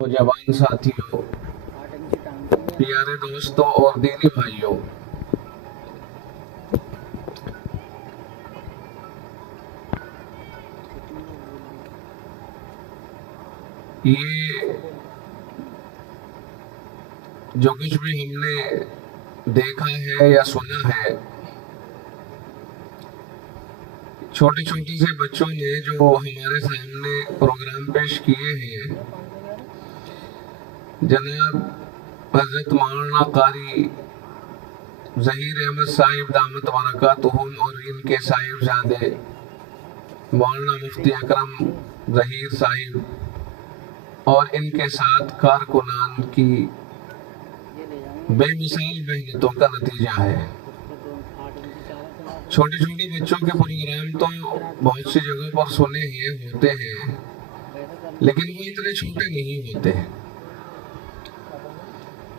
نوجوان ساتھیوں، پیارے دوستوں اور دینی بھائیوں، یہ جو کچھ بھی ہم نے دیکھا ہے یا سنا ہے، چھوٹے چھوٹے سے بچوں نے جو ہمارے سامنے پروگرام پیش کیے ہیں، جناب حضرت مولانا قاری ظہیر احمد صاحب دامت برکاتہم اور ان کے صاحبزادے مولانا مفتی اکرم ظہیر صاحب اور ان کے ساتھ کارکنان کی بے مثال محنتوں کا نتیجہ ہے۔ چھوٹے چھوٹے بچوں کے پروگرام تو بہت سی جگہوں پر سنے ہوتے ہیں، لیکن وہ اتنے چھوٹے نہیں ہوتے،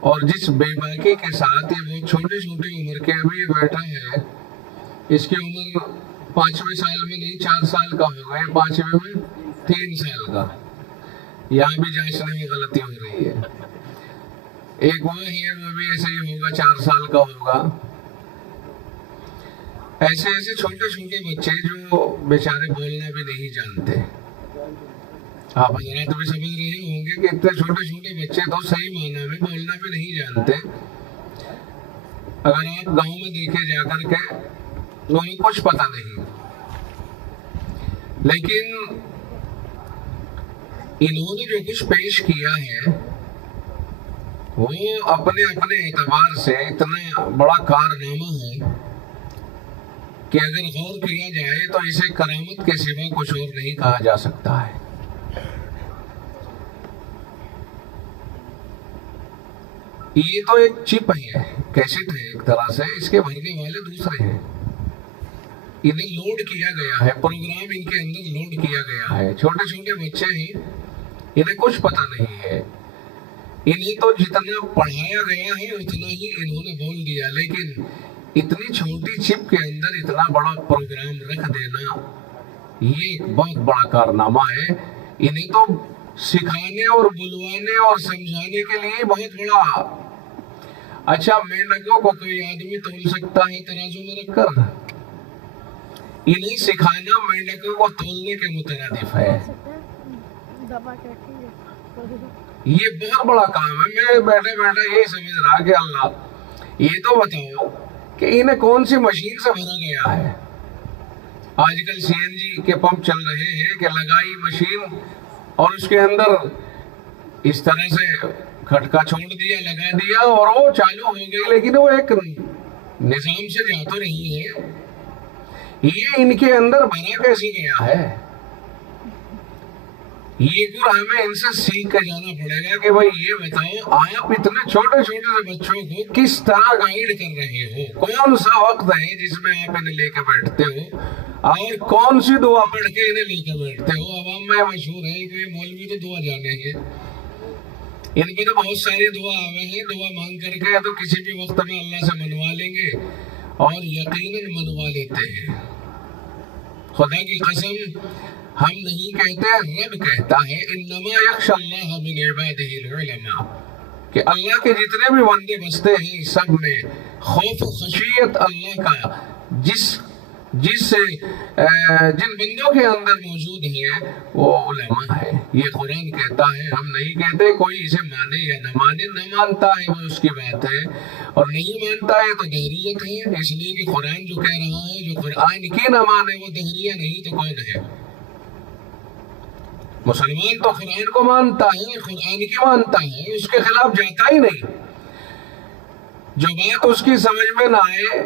اور جس بے باکی کے ساتھ یہ بہت چھوٹے چھوٹے عمر کے ابھی یہ بیٹھا ہے، اس کی عمر 5ویں سال میں نہیں 4 سال کا ہوگا، 5ویں میں 3 سال کا۔ یہاں بھی جانچنے میں غلطی ہو رہی ہے۔ ایک وہ ہے، وہ بھی ایسے ہی ہوگا، 4 سال کا ہوگا۔ ایسے ایسے چھوٹے چھوٹے بچے جو بیچارے بولنا بھی نہیں جانتے۔ آپ حضرات بھی سمجھ رہے ہوں گے کہ اتنے چھوٹے چھوٹے بچے تو صحیح معنی میں بولنا بھی نہیں جانتے۔ اگر آپ گاؤں میں دیکھے جا کر کے تو انہیں کچھ پتہ نہیں، لیکن انہوں نے جو کچھ پیش کیا ہے وہ اپنے اپنے اعتبار سے اتنا بڑا کارنامہ ہے کہ اگر غور کیا جائے تو اسے کرامت کے سوا کچھ اور نہیں کہا جا سکتا ہے۔ یہ تو ایک چپ ہے، کیسٹ ہے، ایک طرح سے اس کے بھرنے والے دوسرے ہیں۔ انہیں لوڈ کیا گیا ہے، پروگرام ان کے اندر لوڈ کیا گیا ہے۔ چھوٹے چھوٹے بچے ہیں، انہیں کچھ پتہ نہیں ہے۔ انہیں تو جتنا پڑھایا گیا ہے اتنا ہی انہوں نے بول دیا، لیکن اتنی چھوٹی چپ کے اندر اتنا بڑا پروگرام رکھ دینا یہ ایک بہت بڑا کارنامہ ہے۔ انہیں تو سکھانے اور بلوانے اور سمجھانے کے لیے بہت بڑا۔ اچھا، مینڈکوں کو کوئی آدمی تول سکتا ہے ترازو میں رکھ کر؟ انہیں سکھانا مینڈکوں کو تولنے کے مترادف ہے۔ یہ بہت بڑا کام ہے۔ میں بیٹھے بیٹھے یہی سمجھ رہا کہ اللہ یہ تو بتاؤ کہ انہیں کون سی مشین سے بھرا گیا ہے۔ آج کل CNG کے پمپ چل رہے ہیں کہ لگائی مشین اور اس کے اندر اس طرح سے کھٹکا چھوڑ دیا، لگا دیا اور وہ چالو ہو گئی، لیکن وہ ایک نظام سے جا تو رہی ہے۔ یہ ان کے اندر بھرا کیسے گیا ہے؟ یہ گر ہمیں ان سے سیکھ کر جانا پڑے گا کہ بھائی یہ بتاؤ آپ اتنے چھوٹے چھوٹے سے بچوں کو کس طرح گائیڈ کر رہے ہو؟ کون سا وقت ہے جس میں آپ انہیں لے کے بیٹھتے ہو اور کون سی دعا پڑھ کے انہیں لے کے بیٹھتے ہو؟ عوام میں مشہور ہے کہ مولوی تو دعا جانے ہیں، ان پہ تو بہت ساری دعا آوے ہیں، دعا مانگ کر کے تو کسی بھی وقت میں اللہ سے منوا لیں گے، اور یقیناً منوا لیتے ہیں۔ خدا کی قسم ہم نہیں کہتے، رب کہتا ہے انما یخشی اللہ من عبادہ العلماء، کہ اللہ کے جتنے بھی بندے بستے ہیں سب میں خوف و خشیت اللہ کا جن بندوں کے اندر موجود ہے وہ علماء ہے۔ یہ قرآن کہتا ہے، ہم نہیں کہتے کوئی اسے مانے یا نہ مانے، نہ مانتا ہے وہ اس کی بات ہے، اور نہیں مانتا ہے تو دہریت ہے، اس لیے کہ قرآن جو کہہ رہا ہے جو قرآن کی نہ مانے وہ دہریہ نہیں تو کون ہے؟ مسلمان تو قرآن کو مانتا ہے، قرآن کی مانتا ہے، اس کے خلاف جاتا ہی نہیں۔ جو بات اس کی سمجھ میں نہ آئے،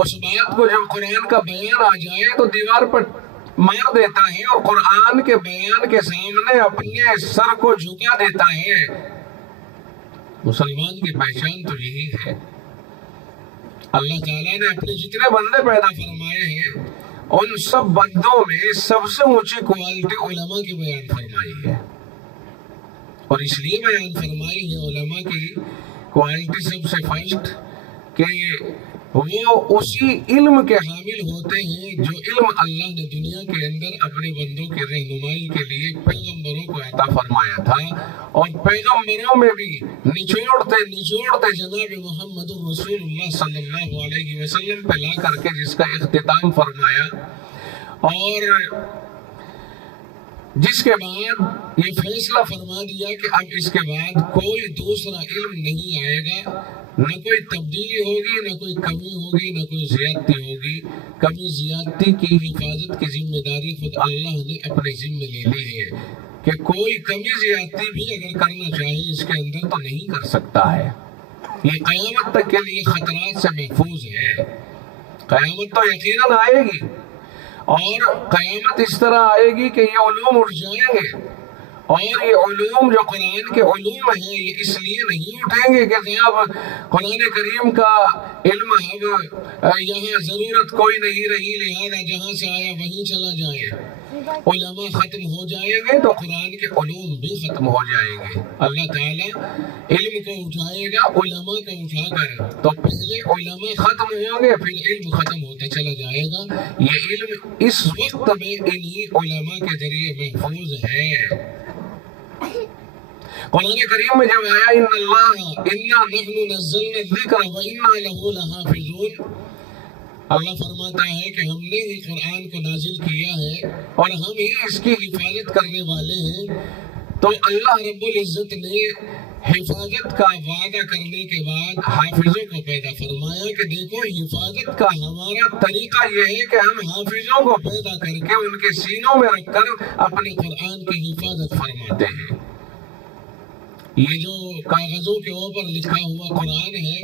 اس بات کو جب قرآن کا بیان آ جائے تو دیوار پر مار دیتا ہے اور قرآن کے بیان کے سامنے اپنے سر کو جھکا دیتا ہے۔ مسلمان کی پہچان تو یہی ہے۔ اللہ تعالیٰ نے اپنے جتنے بندے پیدا فرمائے ہیں ان سب بندوں میں سب سے اونچی کوالٹی علماء کی بیان فرمائی ہے، اور اس لیے بیان فرمائی ہے علماء کی کوالٹی سب سے فرسٹ کہ وہ اسی علم کے حامل ہوتے ہیں جو علم اللہ نے دنیا کے اندر اپنے بندوں کے رہنمائی کے لیے پیغمبروں کو عطا فرمایا تھا، اور پیغمبروں میں بھی نچوڑتے جناب محمد رسول اللہ صلی اللہ علیہ وسلم پہ لا کر کے جس کا اختتام فرمایا، اور جس کے بعد یہ فیصلہ فرما دیا کہ اب اس کے بعد کوئی دوسرا علم نہیں آئے گا، نہ کوئی تبدیلی ہوگی، نہ کوئی کمی ہوگی، نہ کوئی زیادتی ہوگی۔ کمی زیادتی کی حفاظت کی ذمہ داری خود اللہ نے اپنے ذمہ لے لی ہے کہ کوئی کمی زیادتی بھی اگر کرنا چاہے اس کے اندر تو نہیں کر سکتا ہے۔ یہ قیامت تک کے لیے خطرات سے محفوظ ہے۔ قیامت تو یقیناً آئے گی، اور قیامت اس طرح آئے گی کہ یہ علوم اٹھ جائیں گے، اور یہ علوم جو قرآن کے علوم ہیں یہ اس لیے نہیں اٹھیں گے کہ اب قرآن کریم کا علم اب یہاں ضرورت کوئی نہیں رہی لہذا جہاں سے آیا وہیں چلا جائے۔ علماء ختم ہو جائیں گے تو قرآن کے علوم بھی ختم ہو جائیں گے۔ اللہ تعالیٰ علم کو اٹھائے گا علماء کو اٹھا کر، تو پہلے علماء ختم ہوں گے پھر علم ختم ہوتا چلا جائے گا۔ یہ علم اس وقت میں انہی علماء کے ذریعے محفوظ ہے۔ قرآن کریم میں جب آیا اِنَّا نَحْنُ نَزَّلْنَا الذِّكْرَ وَإِنَّا لَهُ لَحَافِظُونَ، اللہ فرماتا ہے کہ ہم نے ہی قرآن کو نازل کیا ہے اور ہم ہی اس کی حفاظت کرنے والے ہیں۔ تو اللہ رب العزت نے حفاظت کا وعدہ کرنے کے بعد حافظوں کو پیدا فرمایا کہ دیکھو حفاظت کا ہمارا طریقہ یہ ہے کہ ہم حافظوں کو پیدا کر کے ان کے سینوں میں رکھ کر اپنے قرآن کی حفاظت فرماتے ہیں۔ یہ جو کاغذوں کے اوپر لکھا ہوا قرآن ہے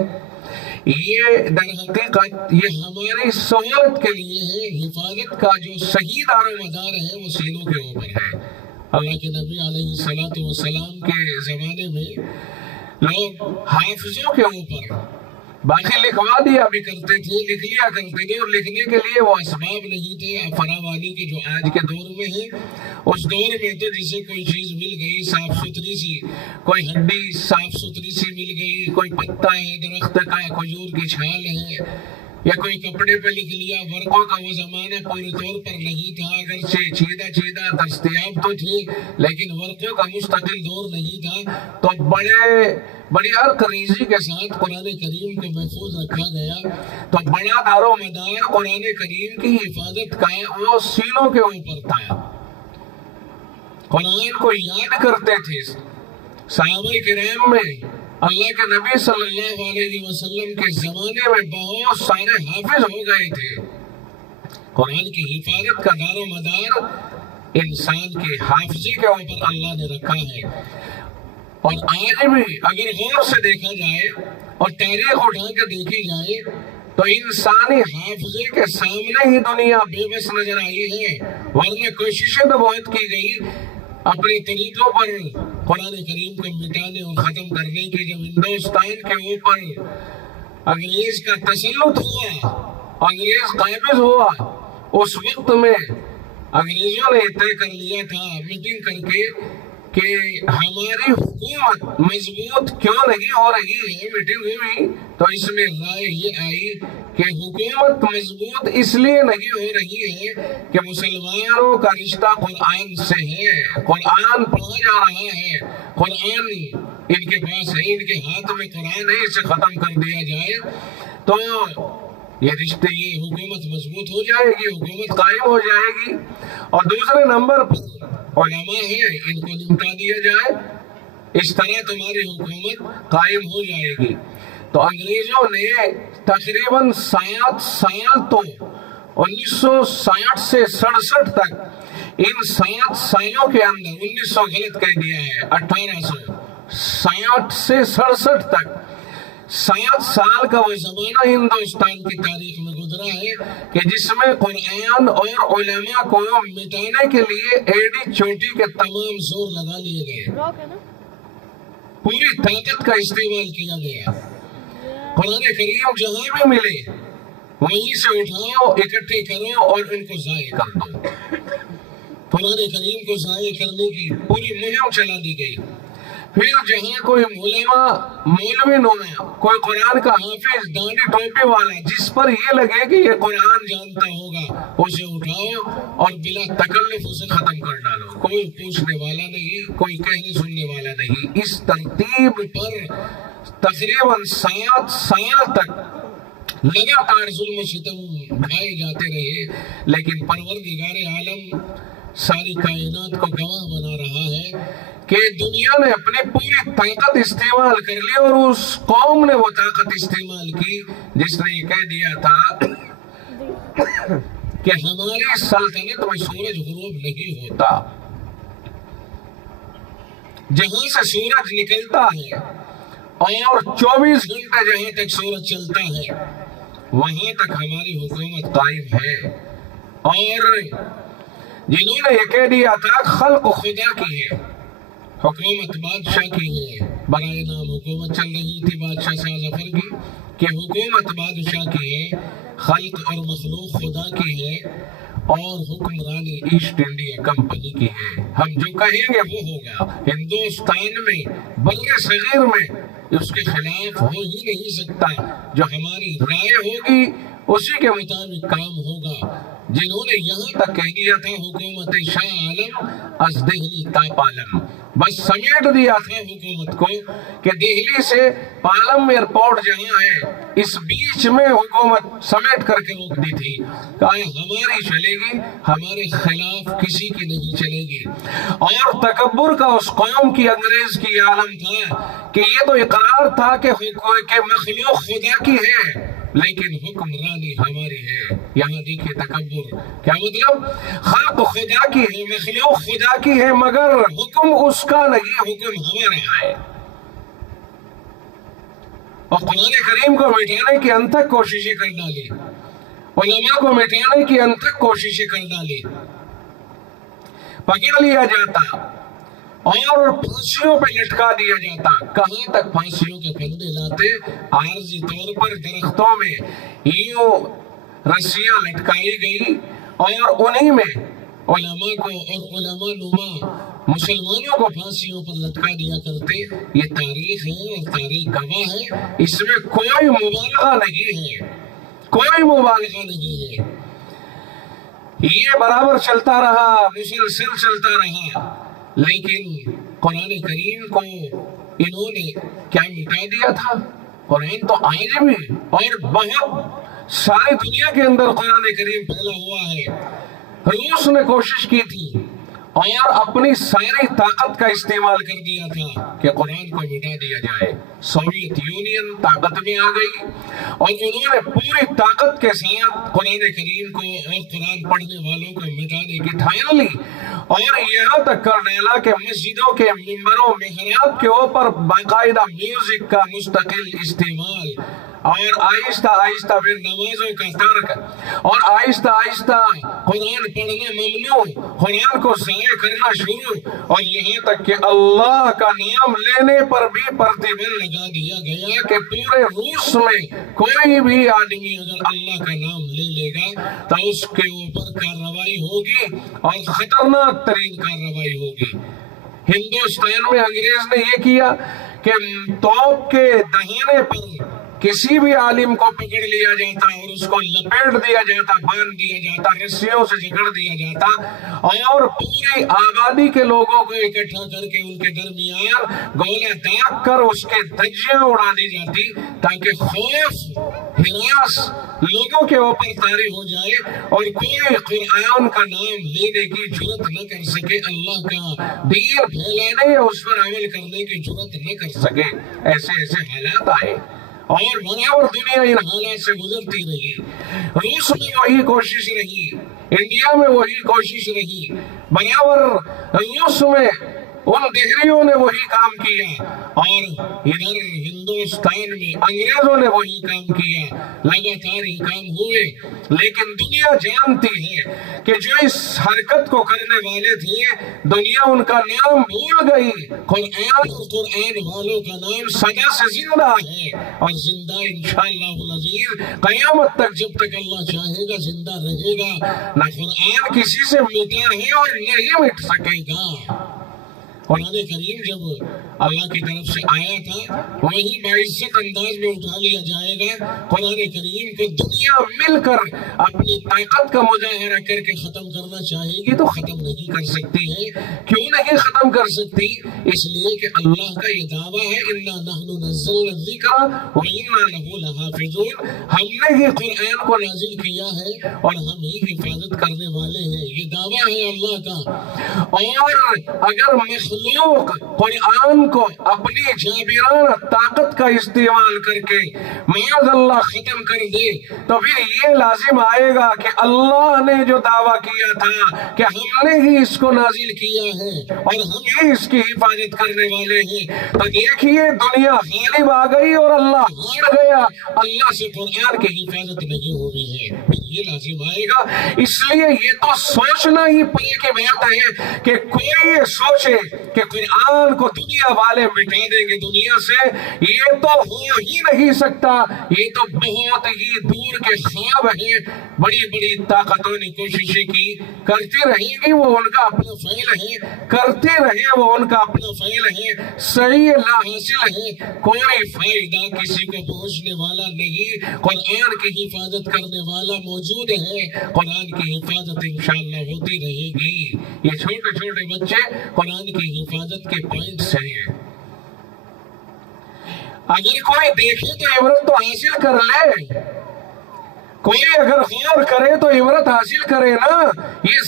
یہ در حقیقت یہ ہماری سہولت کے لیے ہے۔ حفاظت کا جو صحیح دار و مدار ہے وہ سینوں کے اوپر ہے۔ اللہ کے نبی علیہ السلام کے زمانے میں لوگ حافظوں کے اوپر باقی لکھوا دیا بھی کرتے تھے، لکھ لیا کرتے تھے، اور لکھنے کے لیے وہ اسباب نہیں تھے فراوانی کے جو آج کے دور میں ہیں۔ اس دور میں تو جسے کوئی چیز مل گئی صاف ستھری سی، کوئی ہڈی صاف ستھری سی مل گئی، کوئی پتا ہے درخت کا، کھجور کی چھال ہے، یا کوئی کپڑے پہ لکھ لیا۔ ورقوں کا وہ زمانہ پورے طور پر نہیں تھا، اگرچہ چیدہ دستیاب تو تھی لیکن ورقوں کا مستقل دور نہیں تھا، تو بڑی عرق ریزی کے ساتھ قرآن کریم کو محفوظ رکھا گیا۔ تو بڑا دار و مدار قرآن کریم کی حفاظت کا وہ سینوں کے اوپر تھا۔ قرآن کو یاد کرتے تھے۔ صحابہ کرام میں اللہ کے نبی صلی اللہ علیہ وسلم کے زمانے میں بہت سارے حافظ ہو گئے تھے۔ قرآن کی حفاظت کا دار و مدار انسان کے حافظے کے اوپر اللہ نے رکھا ہے۔ اور آج بھی اگر غور سے دیکھا جائے اور تاریخ اٹھا کے دیکھی جائے تو انسانی حافظے کے سامنے ہی دنیا بے بس نظر آئی ہے، ورنہ کوششیں تو بہت کی گئی اپنے طریقوں پر قرآن کریم کو مٹانے اور ختم کرنے کی۔ جب ہندوستان کے اوپر انگریز کا تسلط ہوا، انگریز قابض ہوا، اس وقت میں انگریزوں نے طے کر لیا تھا میٹنگ کر کے کہ ہماری حکومت مضبوط کیوں نہیں ہو رہی ہے۔ میٹنگ ہوئی تو اس میں رائے یہ آئی کہ حکومت مضبوط اس لیے نہیں ہو رہی ہے کہ مسلمانوں کا رشتہ قرآن سے ہے، قرآن پڑھا جا رہا ہے، قرآن ان کے پاس ہے، ان کے ہاتھ میں قرآن ہے، اسے ختم کر دیا جائے تو یہ رشتے، یہ حکومت مضبوط ہو جائے گی، حکومت قائم ہو جائے گی۔ اور دوسرے نمبر پر علماء ہیں، ان کو نمٹا دیا جائے، اس طرح تمہاری حکومت قائم ہو جائے گی۔ تو انگریزوں نے تقریباً 7 سال تو 1960 سے 67 تک، ان 7 سالوں کے اندر 1900 غلط کہہ دیا ہے، 1860 سے 67 تک 7 سال کا وہ زمانہ ہندوستان کی تاریخ میں گزرا ہے کہ جس میں قرآن اور علماء کو مٹانے کے لیے ایڑی چوٹی کے تمام زور لگا لیے گئے، پوری طاقت کا استعمال کیا گیا۔ قرآن کریم جہاں بھی ملے وہیں سے اٹھاؤ، اکٹھے کرو اور ان کو ضائع کر دو۔ قرآن کریم کو ضائع کرنے کی پوری مہم چلا دی گئی۔ پھر جہاں کوئی مولوی نما، کوئی قرآن کا حافظ داڑھی ٹوپی والا جس پر یہ لگے کہ یہ قرآن جانتا ہوگا، اسے اٹھاؤ اور بلا تکلف اسے ختم کر ڈالو، کوئی پوچھنے والا نہیں، کوئی کہنے سننے والا نہیں۔ اس ترتیب پر تقریباً 7 سال تک لگاتار ظلم و ستم ڈھائے جاتے رہے، لیکن پروردگار عالم ساری کائنات کو گواہ بنا رہا ہے کہ دنیا نے اپنی پوری طاقت استعمال کر لی، اور اس قوم نے وہ طاقت استعمال کی جس نے یہ کہہ دیا تھا کہ ہماری سلطنت میں سورج غروب نہیں ہوتا، جہاں سے سورج نکلتا ہے اور 24 گھنٹے جہاں تک سورج چلتا ہے وہاں تک ہماری حکومت قائم ہے۔ اور جنہوں نے یہ کہہ دیا تھا خلق خدا کی ہے، حکومت بادشاہ کی ہے، برائے نام حکومت چل رہی تھی بادشاہ شاہ ظفر کی، کہ حکومت بادشاہ کی ہے، خلق اور مخلوق خدا کی ہے، اور حکمرانی ایسٹ انڈیا کمپنی کی ہے۔ ہم جو کہیں گے وہ ہوگا۔ ہندوستان میں بر صغیر میں اس کے خلاف ہو ہی نہیں سکتا، جو ہماری رائے ہوگی اسی کے مطابق کام ہوگا۔ جنہوں نے یہاں تک کہہ دیا تھا حکومت شاہ عالم از دہلی تا پالم، بس سمیٹ دیا تھا حکومت کو کہ دہلی سے پالم ایئرپورٹ جہاں ہے اس بیچ میں حکومت سمیٹ کر کے روک دی تھی، کہا ہماری چلے گی، ہمارے خلاف کسی کی نہیں چلے گی۔ اور تکبر کا اس قوم کی انگریز کی عالم تھا کہ یہ تو اقرار تھا کہ مخلوق خدا کی ہے لیکن حکمرانی ہماری ہے۔ یہاں دیکھیں تکبر کیا مطلب، خلق خدا کی ہے، مخلوق خدا کی ہے، مگر حکم اس کا نہیں، حکم ہمارا ہے۔ اور قرآن کریم کو مٹانے کی انتھک کوششیں کر ڈالی، علماء کو مٹانے کی انتھک کوششیں کر ڈالی، پکڑ لیا جاتا اور پھانسیوں پہ لٹکا دیا جاتا۔ کہاں تک پھانسیوں کے پھندے لاتے، عارضی طور پر درختوں میں یوں رسیاں لٹکائی گئی اور انہی میں علماء کو اور علماء نما مسلمانوں کو پھانسیوں پر لٹکا دیا کرتے۔ یہ تاریخ ہے اور تاریخ گواہ ہے، اس میں کوئی مبالغہ نہیں ہے، کوئی مبالغہ نہیں ہے۔ یہ برابر چلتا رہا، مسلسل چلتا رہا، لیکن قرآن کریم کو انہوں نے کیا مٹا دیا تھا؟ قرآن تو آج بھی اور بہت ساری دنیا کے اندر قرآن کریم پھیلا ہوا ہے۔ روس نے کوشش کی تھی اور اپنی ساری طاقت کا استعمال کر دیا تھا کہ قرآن کو مٹا دیا جائے۔ سوویت یونین طاقت میں آ گئی اور انہوں نے پوری طاقت کے ساتھ قرآن کریم کو اور قرآن پڑھنے والوں کو مٹانے کی ٹھان لی، اور یہاں تک کر ڈالا کہ مسجدوں کے ممبروں محراب کے اوپر باقاعدہ میوزک کا مستقل استعمال، اور آہستہ آہستہ پھر نمازوں کا ترک، اور آہستہ آہستہ قرآن پڑھنا ممنوع، قرآن کو ضائع کرنا شروع، اور یہاں تک کہ اللہ کا نام لینے پر بھی پرتیبند لگا دیا گیا کہ پورے روس میں کوئی بھی آدمی اگر اللہ کا نام لے لے گا تو اس کے اوپر کارروائی ہوگی اور خطرناک ترین کارروائی ہوگی۔ ہندوستان میں انگریز نے یہ کیا کہ توپ کے دہانے پر کسی بھی عالم کو پکڑ لیا جاتا اور اس کو لپیٹ دیا جاتا، باندھ دیا جاتا، رسیوں سے جکڑ دیا جاتا، اور پوری آبادی کے لوگوں کو اکٹھا کر کے ان کے درمیان گولہ داغ کر اس کے دھجیاں اڑا دی جاتی تاکہ خوف ہراس لوگوں کے اوپر طاری ہو جائے اور کوئی قرآن کا نام لینے کی جرت نہ کر سکے، اللہ کا دین پھیلانے یا اس پر عمل کرنے کی جرت نہ کر سکے۔ ایسے ایسے حالات آئے اور برابر دنیا ان حالات سے گزرتی رہی۔ روس میں وہی کوشش رہی، انڈیا میں وہی کوشش رہی، برابر روس میں ان دہریوں نے وہی کام کیا، اور ادھر ہندوستان میں انگریزوں نے وہی کام کیا، لگاتار ہی کام ہوئے۔ لیکن دنیا جانتی ہے کہ جو اس حرکت کو کرنے والے تھے دنیا ان کا نام بھول گئی، قرآن اور قرآن والوں کا نام سدا سے زندہ ہے، اور زندہ انشاءاللہ العزیز قیامت تک جب تک اللہ چاہے گا زندہ رہے گا۔ نہ قرآن کسی سے مٹا ہے اور نہیں مٹ سکے گا۔ قرآن کریم جب اللہ کی طرف سے آیا تھا وہی باعزت انداز میں اٹھا لیا جائے گا۔ قرآن کریم کو دنیا مل کر اپنی طاقت کا مظاہرہ کر کے ختم کرنا چاہے گی تو ختم نہیں کر سکتی ہے۔ کیوں نہیں ختم کر سکتی؟ اس لیے کہ اللہ کا یہ دعویٰ ہے اِنَّا نَحْنُ نَزَّلْنَا الذِّكْرَ وَإِنَّا لَهُ لَحَافِظُونَ، ہم نے ہی قرآن کو نازل کیا ہے اور ہم ہی حفاظت کرنے والے ہیں، یہ دعویٰ ہے اللہ کا۔ اور اگر مخلوق قرآن کو اپنی جابرانہ طاقت کا استعمال کر کے معاذ اللہ ختم کر دے تو پھر یہ لازم آئے گا کہ اللہ نے جو دعویٰ کیا تھا کہ ہم نے ہی اس کو نازل کیا ہے اور ہم ہی اس کی حفاظت کرنے والے ہیں، تو دیکھیے دنیا غالب آ گئی اور اللہ ہار گیا، اللہ سے قرآن کی حفاظت نہیں ہو رہی ہے، یہ لازم آئے گا۔ اس لیے یہ تو سوچنا ہی پڑے کی بات ہے کہ کوئی یہ سوچے کہ قرآن کو دنیا والے مٹا دیں گے دنیا سے، یہ تو ہو ہی نہیں سکتا، یہ تو بہت ہی دور کے خواب ہیں۔ بڑی بڑی طاقتوں نے کوششیں کی، کرتی رہیں گی، وہ ان کا اپنا فعل ہے، کرتے رہے وہ ان کا اپنا فعل ہے، صحیح لا حاصل ہے، کوئی فائدہ کسی کو پہنچنے والا نہیں۔ قرآن کی حفاظت کرنے والا موجود ہے، قرآن کی حفاظت انشاءاللہ ہوتی رہے گی۔ یہ چھوٹے چھوٹے بچے قرآن کی حفاظت کے پوائنٹس ہیں۔ اگر کوئی دیکھے تو عبرت تو حاصل کر لے، کوئی اگر غور کرے تو عبرت حاصل کرے نا۔ یہ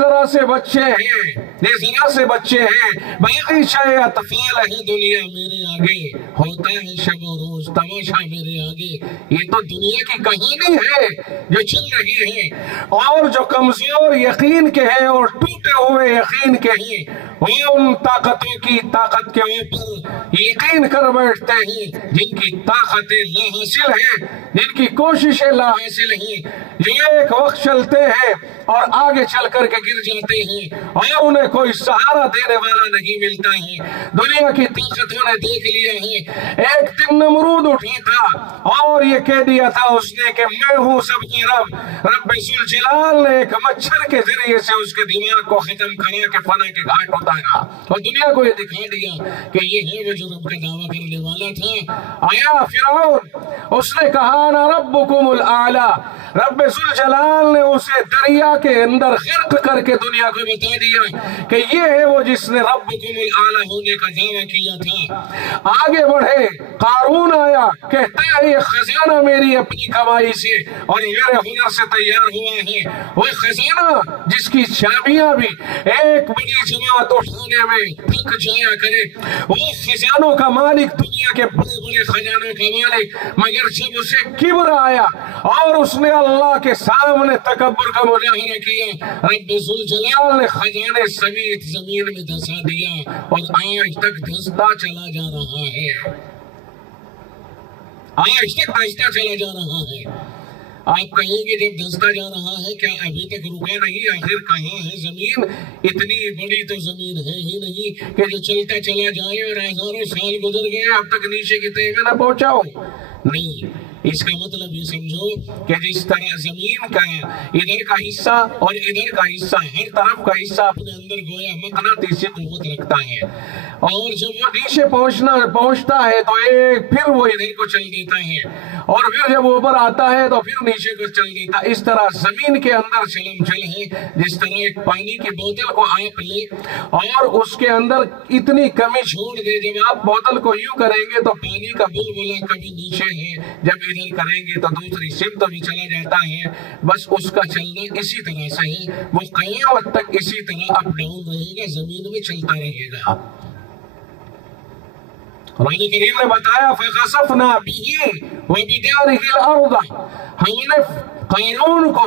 ذرا سے بچے ہیں، یہ ذرا سے بچے ہیں، باقی شاید اطفال ہے دنیا میرے آگے، ہوتا ہے شب و روز تماشا میرے آگے۔ یہ تو دنیا کی کہانی ہے جو چل رہی ہے، اور جو کمزور یقین کے ہیں اور ٹوٹے ہوئے یقین کے ہیں وہ ان طاقتوں کی طاقت کے اوپر یقین کر بیٹھتے ہیں جن کی طاقتیں لا حاصل ہیں، جن کی کوششیں لا حاصل ہیں، جو ایک وقت چلتے ہیں اور آگے چل کر کے گر جاتے ہیں اور انہیں کوئی سہارا دینے والا نہیں ملتا ہے۔ دنیا کی طاقتوں نے دیکھ لیا ہے۔ ایک دن نمرود اٹھا تھا اور یہ کہہ دیا تھا اس نے کہ میں ہوں سب کی رب۔ رب ذوالجلال نے ایک مچھر کے ذریعے سے اس کے دماغ کو ختم کرا کے فنا کے گھاٹ اتارا اور دنیا کو یہ دکھا دیا کہ یہ ہے وہ جو رب کا دعویٰ کرنے والا تھا۔ آیا فرعون، اس نے کہا انا ربکم الاعلی، رب ذوالجلال نے اسے دریا کے اندر غرق کر کے دنیا کو بتا دیا کہ یہ ہے وہ جس نے ربکم الاعلی ہونے کا دعویٰ کیا تھا۔ آگے بڑھے، قارون آیا، کہتا ہے یہ خزانہ میری اپنی کمائی سے اور میرے ہنر سے تیار ہوا ہے، وہ خزانہ جس کی چابیاں بھی ایک بڑی جماعت اٹھانے میں تھک جایا کرے، وہ خزانوں کا مالک، دنیا کے بڑے بڑے خزانوں کا مالک، مگر جب اسے کبر آیا اور اس نے اللہ کے سامنے تکبر کا مظاہرہ کیا، رب ذوالجلال نے خزانے سمیت زمین میں دھسا دیا اور آج تک دھستا چلا جا رہا ہے، آج تک دھستا چلا جا رہا ہے۔ آپ کہیں گے جب دھستا جا رہا ہے کیا ابھی تک رکا نہیں؟ آخر کہاں ہے زمین؟ اتنی بڑی تو زمین ہے ہی نہیں کہ جو چلتا چلا جائے اور ہزاروں سال گزر گئے اب تک نیچے کی تہہ میں نہ پہنچا ہو، نہیں۔ اس کا مطلب یہ سمجھو کہ جس طرح زمین کا ادھر کا حصہ اور ادھر کا حصہ، ہر طرف کا حصہ اپنے اندر گویا مقناطیسی قوت رکھتا ہے، اور جب وہ نیچے پہنچتا ہے تو ایک پھر وہ ادھر کو چل دیتا ہے اور پھر جب اوپر آتا ہے تو پھر نیچے کو چل دیتا ہے۔ اس طرح زمین کے اندر چلم چل ہے۔ جس طرح ایک پانی کی بوتل کو آپ لے اور اس کے اندر اتنی کمی چھوڑ دے، جب آپ بوتل کو یوں کریں گے تو پانی کا بلبلہ کبھی نیچے ہے، جب ادھر کریں گے تو دوسری سمت بھی چلا جاتا ہے۔ بس اس کا چلنا اسی طرح سے ہے، وہ قیامت تک اسی طرح اپ ڈاؤن رہے گا، زمین میں چلتا رہے گا۔ قرآن کریم نے بتایا فَخَسَفْنَا بِهِ وَبِدَارِهِ الْأَرْضَ، ہم نے قارون کو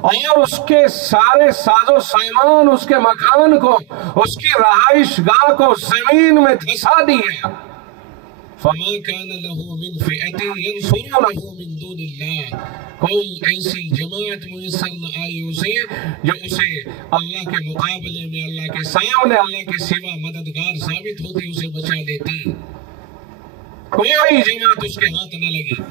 اور اس کے سارے ساز و سامان، اس کے مکان کو، اس کی رہائش گاہ کو زمین میں دھسا دیا۔ فَمَا كَانَ لَهُ مِنْ فِئَةٍ يَنْصُرُونَهُ مِنْ دُونِ اللَّهِ، کوئی ایسی جماعت میسر نہ آئی اسے جو اسے اللہ کے مقابلے میں، اللہ کے سامنے، اللہ کے سوا مددگار ثابت ہوتی، اسے بچا لیتی، کوئی جماعت اس کے ہاتھ نہ لگی۔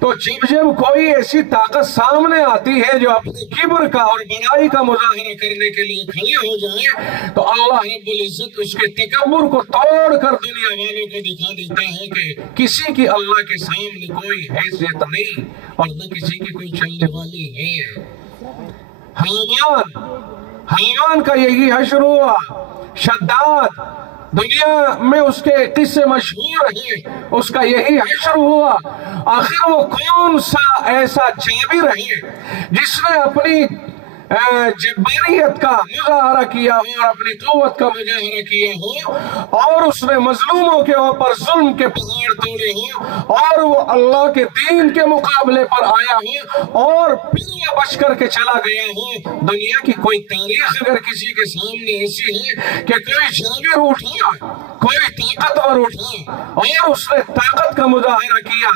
تو جب کوئی ایسی طاقت سامنے آتی ہے جو اپنے کبر کا اور بڑائی کا مظاہرہ کرنے کے لیے کھڑی ہو جائے تو اللہ رب العزت اس کے تکبر کو توڑ کر دنیا والوں کو دکھا دیتا ہے کہ کسی کی اللہ کے سامنے کوئی حیثیت نہیں اور نہ کسی کی کوئی چلنے والی ہے۔ حامان کا یہی حشر ہوا، شداد دنیا میں اس کے قصے مشہور ہیں، اس کا یہی حشر ہوا۔ آخر وہ کون سا ایسا جابر ہے جس نے اپنی جباریت کا مظاہرہ کیا ہو اور اپنی قوت کا مظاہرہ کیا ہو اور اس نے مظلوموں کے اوپر ظلم کے پہاڑ توڑے ہو اور وہ اللہ کے دین کے مقابلے پر آیا ہو اور پھر وہ بچ کر کے چلا گیا ہو۔ دنیا کی کوئی تاریخ اگر کسی کے سامنے ایسی ہے کہ کوئی جابر اٹھا، کوئی طاقتور اٹھا اور اس نے طاقت کا مظاہرہ کیا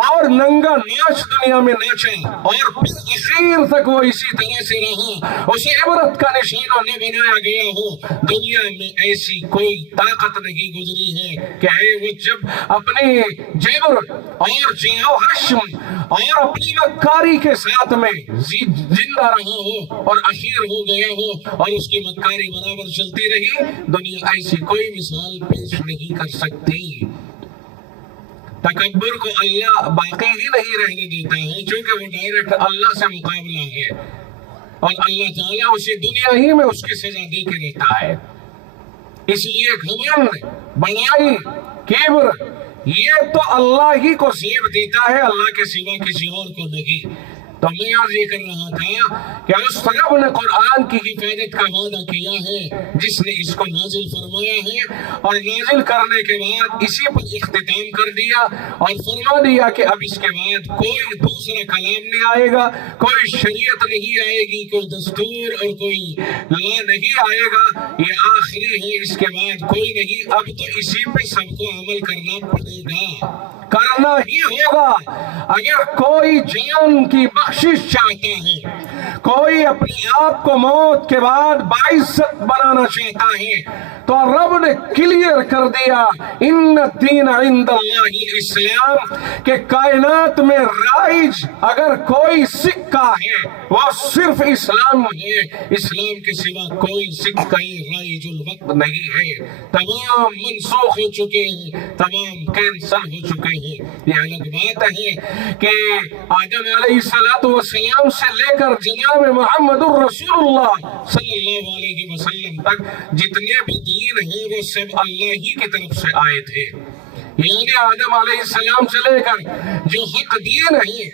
اور ننگا ناچ دنیا میں ناچا اور پھر اخیر تک وہ اسی طرح سے اسے عبرت کا نشانہ نہ بنایا گیا ہو، دنیا میں ایسی کوئی طاقت نہیں گزری ہے کہ وہ جب اپنے جبر اور جاہ و حشم اور اپنی مکاری کے ساتھ میں زندہ رہا ہو اور اخیر ہو گیا ہو اور اس کی مکاری برابر چلتی رہی۔ دنیا ایسی کوئی مثال پیش نہیں کر سکتی۔ تکبر کو اللہ باقی ہی نہیں رہنے دیتا ہے چونکہ وہ ڈائریکٹ اللہ سے مقابلہ ہے اور اللہ تعالیٰ اسے دنیا ہی میں اس کی سزا دے کے رہتا ہے۔ اس لیے گھمنڈ، بڑائی، کبر یہ تو اللہ ہی کو زیب دیتا ہے، اللہ کے سوا کسی اور کو نہیں۔ تو میں عرض یہ کر رہا تھا کہ اس رب نے قرآن کی حفاظت کا وعدہ کیا ہے جس نے اس کو نازل فرمایا ہے اور نازل کرنے کے بعد اسی پر اختتام کر دیا اور فرما دیا کہ اب اس کے بعد کوئی دوسرا کلام نہیں آئے گا، کوئی شریعت نہیں آئے گی، کوئی دستور اور کوئی لا نہیں آئے گا، یہ آخری ہے، اس کے بعد کوئی نہیں۔ اب تو اسی پہ سب کو عمل کرنا پڑے گا، کرنا ہی ہوگا۔ اگر کوئی جان کی بخشش چاہتا ہے، کوئی اپنے آپ کو موت کے بعد باعزت بنانا چاہتا ہے تو رب نے کلیئر کر دیا ان الدین عند اللہ الاسلام کہ کائنات میں رائج اگر کوئی سکہ ہے وہ صرف اسلام ہے، اسلام کے سوا کوئی سکہ رائج الوقت نہیں ہے۔ تمام منسوخ ہو چکے ہیں، تمام کینسل ہو چکے ہیں۔ یہ الگ بات ہے کہ آدم علیہ السلام سے لے کر جناب محمد الرسول اللہ صلی اللہ علیہ وسلم تک جتنے بھی دین ہیں وہ سب اللہ ہی کی طرف سے آئے تھے، یعنی آدم علیہ السلام سے لے کر جو حق دین ہے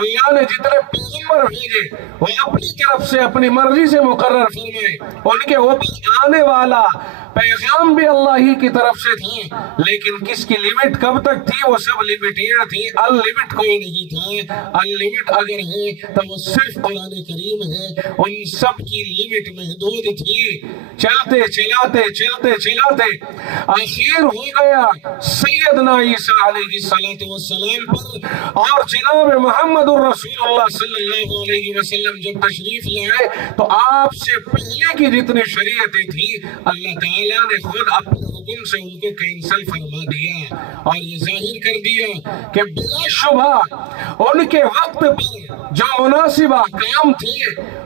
اللہ نے جتنے پیغمبر بھیجے وہ اپنی طرف سے اپنی مرضی سے مقرر فرمائے، ان کے اوپر آنے والا پیغام بھی اللہ ہی کی طرف سے تھا، لیکن کس کی لیمٹ کب تک تھی؟ وہ سب لیمیٹیڈ تھی، ان لیمٹ کوئی نہیں تھا۔ ان لیمٹ اگر ہے تو وہ صرف قرآن کریم ہے، ان سب کی لیمٹ محدود تھی۔ چلتے چلاتے آخر ہو گیا سیدنا عیسیٰ علیہ السلام پر، اور جناب محمد الرسول اللہ صلی اللہ علیہ وسلم جب تشریف لائے تو آپ سے پہلے کی جتنی شریعتیں تھی اللہ تعالیٰ نے خود اپنے حکم سے ان کو کینسل فرما دیا اور یہ ظاہر کر دیا کہ بلا شبہ ان کے وقت پر جو مناسب احکام تھے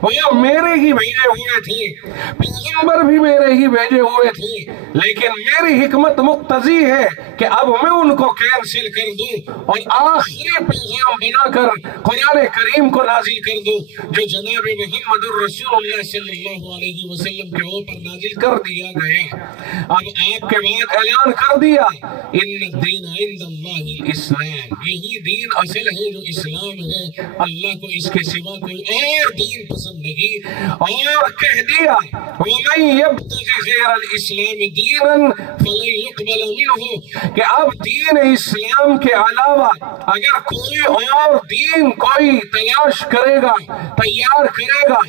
وہ میرے ہی بھیجے ہوئے تھے، پیغمبر بھی میرے ہی بھیجے ہوئے تھے، لیکن میری حکمت مقتضی ہے کہ اب میں ان کو کینسل کر دوں اور آخری پیغام بنا کر قرآن کریم کو نازل کر دوں جو جناب محمد الرسول اللہ صلی اللہ علیہ وسلم کے اوپر نازل کر دیا گیا۔ اب آپ کے بعد اعلان کر دیا ان الدین عند اللہ الاسلام، یہی دین اصل ہے جو اسلام ہے، اللہ کو اس کے سوا کوئی اور دین پسند نہیں، اور کہہ دیا وَمَن يَبْتَغِ غَيْرَ الْإِسْلَامِ دِينًا فَلَن يُقْبَلَ مِنْهُ کہ اب دین اسلام کے علاوہ اگر کوئی اور دین کوئی تلاش کرے گا، تیار کرے گا،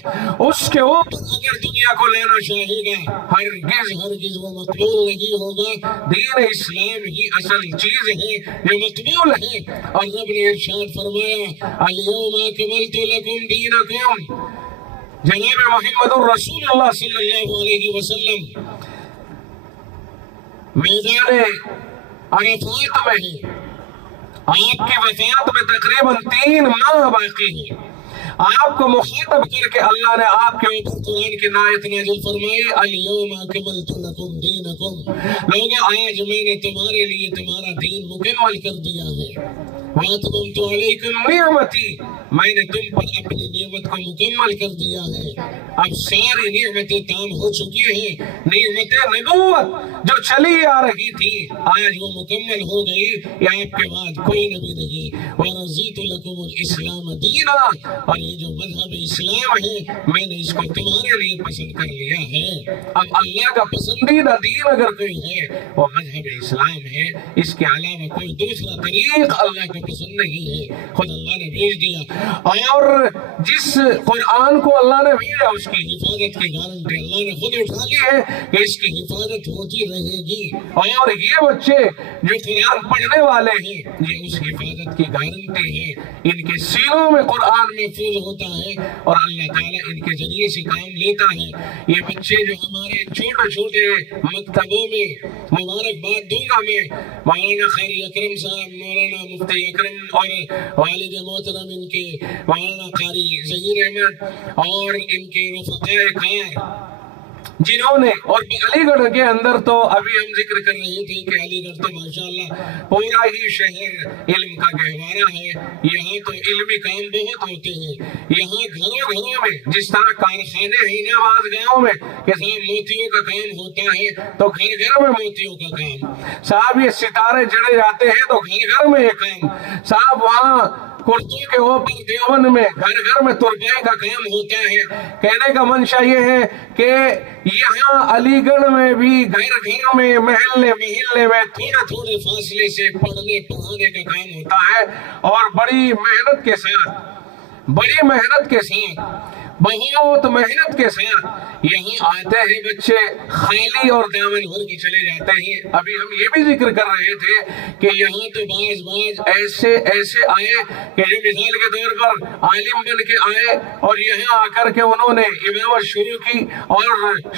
اس کے اوپر اگر دنیا کو لینا چاہے گا ہرگز وہ مقبول نہیں ہوگا۔ دین اسلام ہی اصل چیز ہے جو مقبول ہے، اور رب نے ارشاد فرمایا اليوم اکملت لکم دینکم، جناب محمد الرسول اللہ صلی اللہ علیہ وسلم میدان عرفات میں ہے آپ کی وفات میں تقریباً 3 ماہ باقی ہیں، آپ کو مخاطب کر کے اللہ نے آپ کے اوپر قرآن کی آیت نازل فرمائی، الیوم اکملت لکم دینکم، لوگوں آج میں نے تمہارے لیے تمہارا دین مکمل کر دیا ہے، واتممت علیکم نعمتی، میں نے تم پر اپنی نعمت کو مکمل کر دیا ہے۔ اب ساری نعمتیں تام ہو چکی ہیں، نعمت نبوت جو چلی آ رہی تھی آج وہ مکمل ہو گئی، یا آپ کے بعد کوئی نبی نہیں، وَرَضِيتُ لَكُمُ الْإِسْلَامَ دِينًا، اور یہ جو مذہب اسلام ہے میں نے اس کو تمہارے لیے پسند کر لیا ہے۔ اب اللہ کا پسندیدہ دین اگر کوئی ہے وہ مذہب اسلام ہے، اس کے علاوہ کوئی دوسرا طریق اللہ کو پسند نہیں ہے، خود اللہ نے بھیج دیا، اور جس قرآن کو اللہ نے بھیجا اس کی حفاظت کی گارنٹی اللہ نے خود اٹھا لی ہے کہ اس کی حفاظت ہوتی رہے گی، اور یہ بچے جو قرآن پڑھنے والے ہیں یہ اس حفاظت کی گارنٹی ہے، ان کے سینوں میں قرآن محفوظ ہوتا ہے اور اللہ تعالیٰ ان کے ذریعے سے کام لیتا ہے۔ یہ بچے جو ہمارے چھوٹے چھوٹے مکتبوں میں، مبارکباد دوں گا میں مولانا خیری اکرم صاحب، مولانا مفتی اکرم اور والد محترم ان کے مولانا قاری ظہیر احمد اور ان کے رفقائے کار جنہوں نے، اور علی گڑھ کے اندر تو ابھی ہم ذکر کر رہے تھے کہ علی گڑھ تو ماشاءاللہ پورا ہی شہر علم کا گہوارہ ہے، یہاں تو علمی کام بہت ہوتے ہیں، یہاں گھروں گھروں میں جس طرح کارخانے ہیں نا بعض گاؤں میں کہ صاحب موتیوں کا کام ہوتا ہے تو گھر گھر میں موتیوں کا کام، صاحب یہ ستارے جڑے جاتے ہیں تو گھر گھر میں یہ کام، صاحب وہاں کرسیوں کے اوپر دیوبند میں گھر گھر میں ترپائی کا کام ہوتا ہے۔ کہنے کا منشا یہ ہے کہ یہاں علی گڑھ میں بھی گھر گھر میں محلے محلے میں تھوڑے تھوڑے فاصلے سے پڑھنے پڑھانے کا کام ہوتا ہے، اور بڑی محنت کے ساتھ بہت محنت کے ساتھ یہاں آتے ہیں بچے، خالی اور دامن بھر کے چلے جاتے ہیں۔ ابھی ہم یہ بھی ذکر کر رہے تھے کہ یہاں تو بعض ایسے آئے کہ جو مثال کے طور پر عالم بن کے آئے اور یہاں آ کر کے انہوں نے امامت شروع کی اور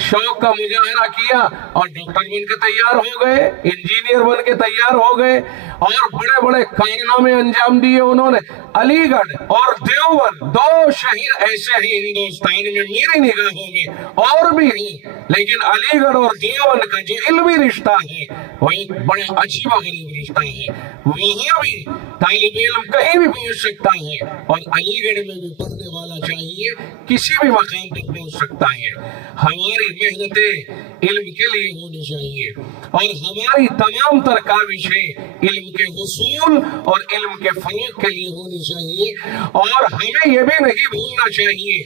شوق کا مظاہرہ کیا اور ڈاکٹر بن کے تیار ہو گئے، انجینئر بن کے تیار ہو گئے اور بڑے بڑے کارنامے انجام دیے انہوں نے۔ علی گڑھ اور دیوبند 2 شہر ایسے ہیں ہندوستان میں میری نگاہوں میں، اور بھی ہیں، لیکن علی گڑھ اور دیوبند کا جو علمی رشتہ ہے وہ ایک بڑا عجیب و غریب رشتہ ہے، وہاں بھی طالب علم کہیں بھی پہنچ سکتا ہے اور علی گڑھ میں بھی پڑھنے والا چاہیے کسی بھی مقام پر پہنچ سکتا ہے۔ ہماری محنتیں علم کے لیے ہونی چاہیے اور ہماری تمام تر کاوشیں علم کے حصول اور علم کے فروغ کے لیے ہونی چاہیے، اور ہمیں یہ بھی نہیں بھولنا چاہیے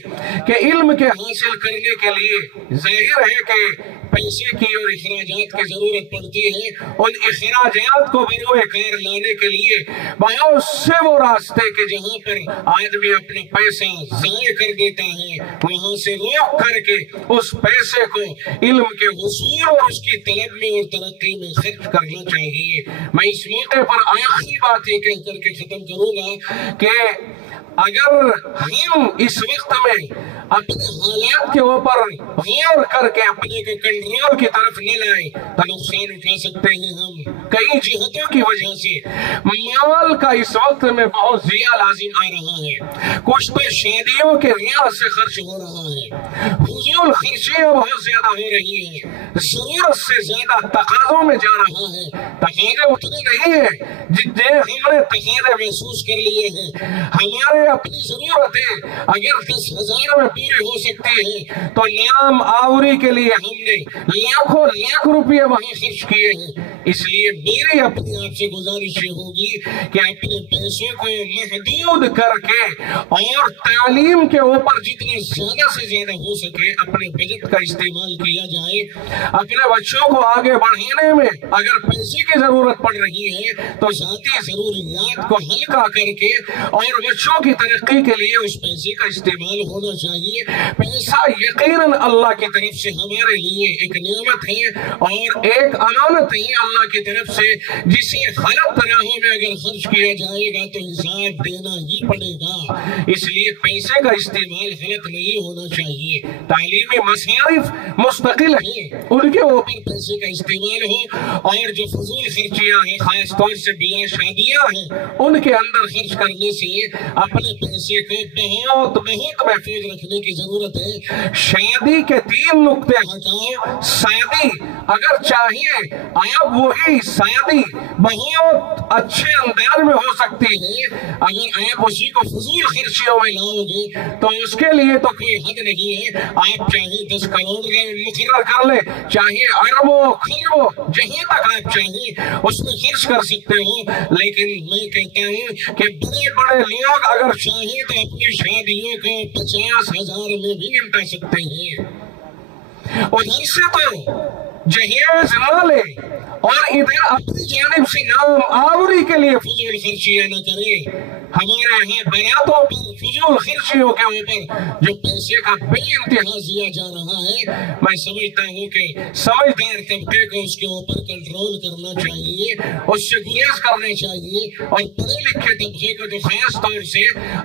کہ علم کے حاصل کرنے کے لیے ظاہر ہے کہ پیسے کی اور اخراجات کی ضرورت پڑتی ہے، ان اخراجات کو بروئے کار لانے کے لیے بہت سے وہ راستے کہ جہاں پر آدمی اپنا پیسہ ضائع کر دیتا ہے وہاں سے روک کر کے اس پیسے کو علم کے حصول اور اس کی طلب میں اور ترقی میں خرچ کرنا چاہیے۔ میں اس موقع پر آخری بات یہ کہہ کر کے ختم کروں گا کہ اگر ہم اس وقت میں اپنے حالات کے اوپر غور کر کے اپنے کو کنٹرول کی طرف نہ لائیں تو نقصان اٹھا سکتے ہیں ہم کئی جہتوں کی وجہ سے۔ مال کا اس وقت میں بہت زیادہ لازم آ رہا ہے، کچھ تو شادیوں کے ریاض سے خرچ ہو رہا ہے، فضول خرچیاں بہت زیادہ ہو رہی ہیں، ضرورت سے زیادہ تقاضوں میں جا رہا ہے۔ تقاضے اتنے نہیں ہیں جتنے ہم نے تقاضے محسوس کر لیے ہیں، ہمارے اپنی ضرورتیں اگر 10,000 میں پوری ہو سکتی ہیں تو نام آوری کے لیے ہم نے لاکھوں لاکھ روپے وہاں خرچ کیے ہیں۔ اس لیے میری اپنی آپ سے گزارش یہ ہوگی کہ اپنے پیسوں کو محدود کر کے اور تعلیم کے اوپر جتنا زیادہ سے زیادہ ہو سکے اپنے بجٹ کا استعمال کیا جائے۔ اپنے بچوں کو آگے بڑھانے میں اگر پیسے کی ضرورت پڑ رہی ہے تو ذاتی ضروریات کو ہلکا کر کے اور بچوں کی ترقی کے لیے اس پیسے کا استعمال ہونا چاہیے۔ پیسہ یقیناً اللہ کی طرف سے ہمارے لیے ایک نعمت ہے اور ایک امانت ہے اللہ کی طرف سے، جسے غلط راہوں میں اگر خرچ کیا جائے گا تو حساب دینا ہی پڑے گا۔ اس لیے پیسے کا استعمال غلط نہیں ہونا چاہیے۔ تعلیمی مصارف مستقل ہیں، ان کے اوپر پیسے کا استعمال ہو، اور جو فضول خرچیاں ہیں خاص طور سے بیاہ شادیاں ہیں ان کے اندر خرچ کرنے سے اپنے پیسے کو بہت محفوظ رکھنے کی ضرورت ہے۔ شادی کے 3 نقطے ہٹاؤ۔ شادی اگر چاہیے آپ وہی شادی بہت اچھے انداز میں ہو سکتی ہے، اگر آپ اسی کو فضول خرچیوں میں لاؤ گے تو اس کے لیے تو کوئی حد نہیں ہے۔ آپ چاہے 10 کروڑ مقرر کر لیں، چاہے اربوں خربوں جہاں تک آپ چاہیں اس میں خرچ کر سکتے ہو، لیکن میں کہتا ہوں کہ بڑے بڑے لوگ اگر چاہیں تو اپنی شادیوں کو 50,000 میں بھی نمٹا سکتے ہیں۔ ادھر سے تو جہیز نہ لے اور ادھر اپنی جانب سے نام آوری کے لیے فضول خرچیاں نہ کریں۔ ہمارے یہاں براتوں پر فضول خرچیوں کے اوپر جو پیسے کا بے انتہا دیا جا رہا ہے، میں سمجھتا ہوں کہ سمجھدار طبقے کو اس کے اوپر کنٹرول کرنا چاہیے، اس سے گریز کرنا چاہیے، اور پڑھے لکھے طبقے کو جو خاص طور سے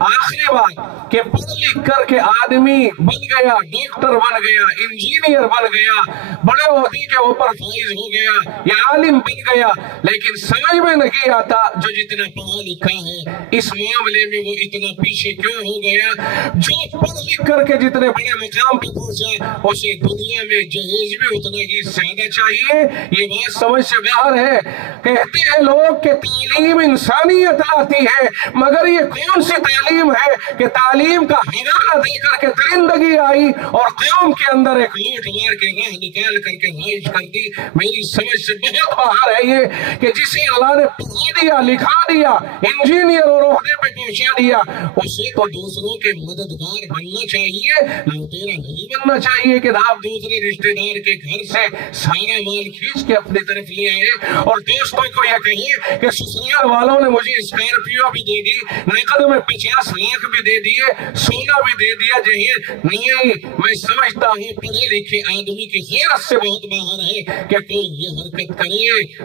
آخری بات کہ پڑھ لکھ کر کے آدمی بن گیا، ڈاکٹر بن گیا، انجینئر بن گیا، بڑے عہدے کے اوپر فائز ہو گیا یا عالم بن گیا، لیکن سمجھ میں نہیں آتا جو جتنا پڑھا لکھا ہے اس معاملے میں وہ اتنا پیچھے کیوں ہو گیا۔ جو پڑھ لکھ کر کے جتنے بڑے مقام پہ پہنچا اسے دنیا میں جہیز بھی اتنا ہی زیادہ چاہیے۔ یہ بات سمجھ سے باہر ہے۔ کہتے ہیں لوگ کہ تعلیم انسانیت لاتی ہے، مگر یہ کون سی تعلیم ہے کہ تعلیم کا حوالہ دے کر کے درندگی آئی اور قوم کے اندر ایک لوٹ مار کے راہ نکال کر کے رائج کر دی۔ میری سمجھ سے بہت باہر ہے یہ کہ جسے اللہ نے پڑھا دیا، لکھا دیا، انجینئر اور عہدے پہ پہنچا دیا، اسے تو دوسروں کے مددگار بننا چاہیے، لوٹیرا نہیں بننا چاہیے کہ آپ دوسرے رشتہ دار کے گھر سے سارا مال کھینچ کے اپنی طرف لے آئے اور دوستوں کو یہ کہیے کہ سسرال والوں نے مجھے اسکارپیو بھی دے دی، نقد میں 50 لاکھ بھی دے دیے، سونا بھی دے دیا جہیز نہیں۔ میں سمجھتا ہوں پڑھے لکھے آدمی کی غیرت سے بہت باہر ہے کہ کوئی یہ حرکت کرے۔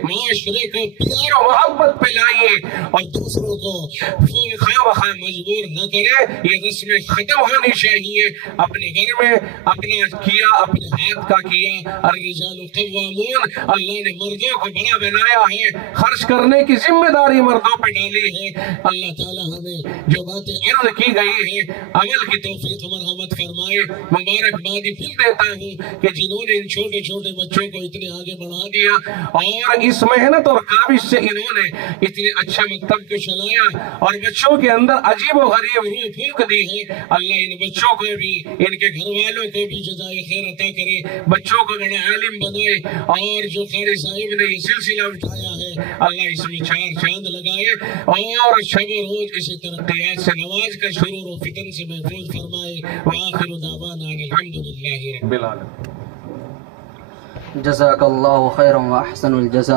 معاشرے کو پیار و محبت پہ لائیے اور دوسروں کو خواہ بخواہ مجبور نہ کرے۔ یہ رسمیں ختم ہونی چاہیے۔ اپنے گھر میں اپنا کیا، اپنے ہاتھ کا کیا۔ الرجال قوامون، اللہ نے مردوں کو بڑا بنایا ہے، خرچ کرنے کی ذمہ داری مردوں پہ ڈالی ہے۔ اللہ تعالیٰ ہمیں جو باتیں عرض کی گئی ہیں عمل کی توفیق مرحمت فرمائے۔ مبارکبادی پھر دیتا ہوں کہ جنہوں نے ان چھوٹے چھوٹے بچوں کو اتنے آگے بڑھا دیا اور اس محنت اور کاوش سے انہوں نے اتنے اچھا مکتب کو چلایا اور بچوں کے اندر عجیب و غریب روح پھونک دی ہے، اللہ ان بچوں کو بھی، ان کے گھر والوں کو بھی جزائے خیر عطا کرے، بچوں کو بڑا عالم بنائے، اور جو قاری صاحب نے یہ سلسلہ اٹھایا ہے اللہ اس میں 4 چاند لگائے اور شب و روز اسے ترقیات سے نواز کر شرور و فتن سے محفوظ فرمائے۔ وآخر دعوانا الحمدللہ رب العالمین۔ جزاک اللہ خیرا و احسن الجزاء۔